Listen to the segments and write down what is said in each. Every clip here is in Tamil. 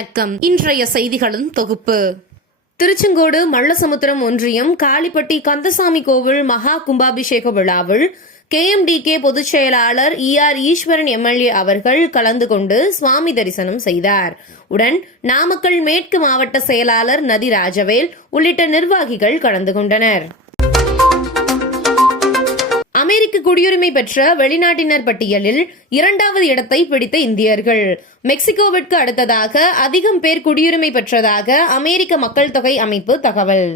வணக்கம். இன்றைய செய்திகளின் தொகுப்பு. திருச்செங்கோடு மல்லசமுத்திரம் ஒன்றியம் காளிப்பட்டி கந்தசாமி கோவில் மகா கும்பாபிஷேக விழாவில் கே பொதுச் செயலாளர் இ ஆர் ஈஸ்வரன் எம்எல்ஏ அவர்கள் கலந்து கொண்டு சுவாமி தரிசனம் செய்தார். உடன் நாமக்கல் மேற்கு மாவட்ட செயலாளர் நதி ராஜவேல் உள்ளிட்ட நிர்வாகிகள் கலந்து கொண்டனர். அமெரிக்க குடியுரிமை பெற்ற வெளிநாட்டினர் பட்டியலில் இரண்டாவது இடத்தை பிடித்த இந்தியர்கள். மெக்சிகோவிற்கு அடுத்ததாக அதிகம் பேர் குடியுரிமை பெற்றதாக அமெரிக்க மக்கள் தொகை அமைப்பு தகவல்.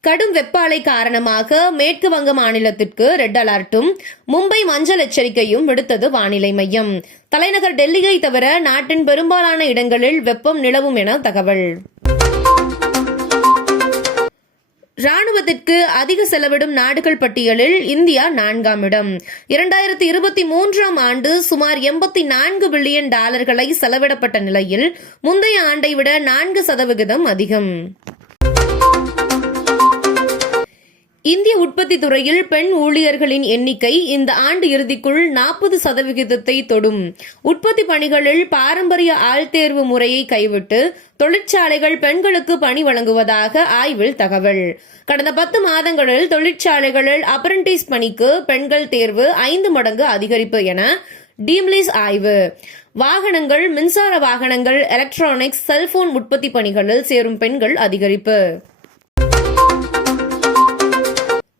கடும் வெப்ப அலை காரணமாக மேற்கு வங்க மாநிலத்திற்கு ரெட் அலர்ட்டும் மும்பை மஞ்சள் எச்சரிக்கையும் விடுத்தது வானிலை மையம். தலைநகர் டெல்லியை தவிர நாட்டின் பெரும்பாலான இடங்களில் வெப்பம் நிலவும் என தகவல். ராணுவத்திற்கு அதிக செலவிடும் நாடுகள் பட்டியலில் இந்தியா நான்காம் இடம். இரண்டாயிரத்தி இருபத்தி மூன்றாம் ஆண்டு சுமார் எண்பத்தி நான்கு பில்லியன் டாலர்களை செலவிடப்பட்ட நிலையில் முந்தைய ஆண்டை விட நான்கு சதவிகிதம் அதிகம். இந்திய உற்பத்தி துறையில் பெண் ஊழியர்களின் எண்ணிக்கை இந்த ஆண்டு இறுதிக்குள் நாற்பது சதவிகிதத்தை தொடும். உற்பத்தி பணிகளில் பாரம்பரிய ஆள்தேர்வு முறையை கைவிட்டு தொழிற்சாலைகள் பெண்களுக்கு பணி வழங்குவதாக ஆய்வில் தகவல். கடந்த பத்து மாதங்களில் தொழிற்சாலைகளில் அப்ரண்டிஸ் பணிக்கு பெண்கள் தேர்வு ஐந்து மடங்கு அதிகரிப்பு என டீம்லிஸ் ஆய்வு. வாகனங்கள் மின்சார வாகனங்கள் எலக்ட்ரானிக்ஸ் செல்போன் உற்பத்தி பணிகளில் சேரும் பெண்கள் அதிகரிப்பு.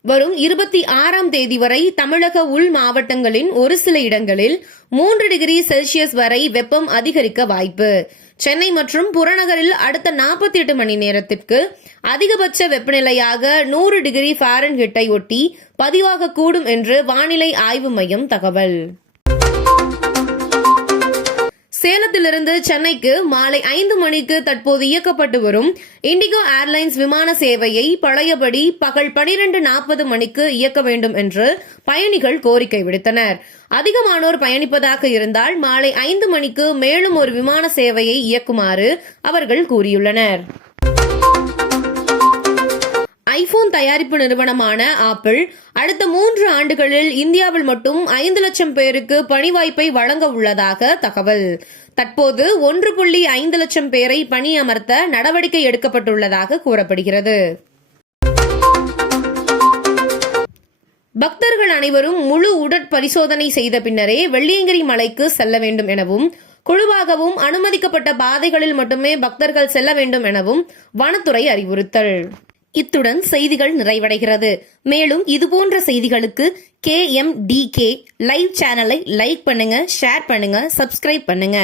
வரும் இருபத்தி ஆறாம் தேதி வரை தமிழக உள் மாவட்டங்களின் ஒரு சில இடங்களில் மூன்று டிகிரி செல்சியஸ் வரை வெப்பம் அதிகரிக்க வாய்ப்பு. சென்னை மற்றும் புறநகரில் அடுத்த நாற்பத்தி எட்டு மணி நேரத்திற்கு அதிகபட்ச வெப்பநிலையாக நூறு டிகிரி ஃபாரன்ஹிட்டை ஒட்டி பதிவாகக்கூடும் என்று வானிலை ஆய்வு மையம் தகவல். சேலத்திலிருந்து சென்னைக்கு மாலை ஐந்து மணிக்கு தற்போது இயக்கப்பட்டு வரும் இண்டிகோ ஏர்லைன்ஸ் விமான சேவையை பழையபடி பகல் பனிரெண்டு நாற்பது மணிக்கு இயக்க வேண்டும் என்று பயணிகள் கோரிக்கை விடுத்தனர். அதிகமானோர் பயணிப்பதாக இருந்தால் மாலை ஐந்து மணிக்கு மேலும் ஒரு விமான சேவையை இயக்குமாறு அவர்கள் கூறியுள்ளனர். ஐபோன் தயாரிப்பு நிறுவனமான ஆப்பிள் அடுத்த மூன்று ஆண்டுகளில் இந்தியாவில் மட்டும் ஐந்து லட்சம் பேருக்கு பணி வாய்ப்பை வழங்க உள்ளதாக தகவல். தற்போது ஒன்று புள்ளி ஐந்து லட்சம் பேரை பணியமர்த்த நடவடிக்கை எடுக்கப்பட்டுள்ளதாக கூறப்படுகிறது. பக்தர்கள் அனைவரும் முழு உடற்பரிசோதனை செய்த பின்னரே வெள்ளியங்கிரி மலைக்கு செல்ல வேண்டும் எனவும் குழுவாகவும் அனுமதிக்கப்பட்ட பாதைகளில் மட்டுமே பக்தர்கள் செல்ல வேண்டும் எனவும் வனத்துறை அறிவுறுத்தல். இத்துடன் செய்திகள் நிறைவடைகிறது. மேலும் இதுபோன்ற செய்திகளுக்கு K M D K live சேனலை லைக் பண்ணுங்க ஷேர் பண்ணுங்க சப்ஸ்கிரைப் பண்ணுங்க.